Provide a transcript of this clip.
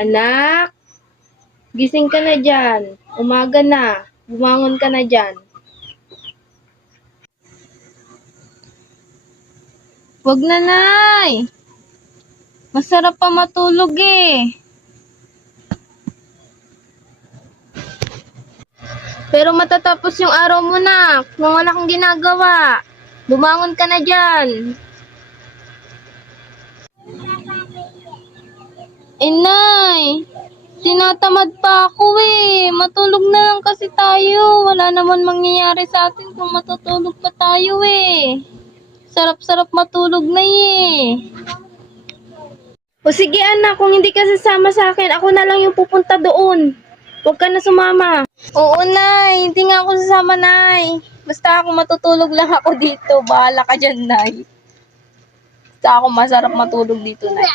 Anak, gising ka na dyan. Umaga na. Bumangon ka na dyan. Wag na, Nay. Masarap pa matulog eh. Pero matatapos yung araw mo na. Kung wala kang ginagawa. Bumangon ka na dyan. Nay, tinatamad pa ako eh. Matulog na lang kasi tayo. Wala naman mangyayari sa atin kung matutulog pa tayo eh. Sarap-sarap matulog na eh. O sige anak, kung hindi ka sasama sa akin, ako na lang yung pupunta doon. Huwag ka na sumama. Oo, Nay. Hindi nga ako sasama, Nay. Basta ako matutulog lang ako dito. Bahala ka dyan, Nay. Basta ako masarap matulog dito, Nay.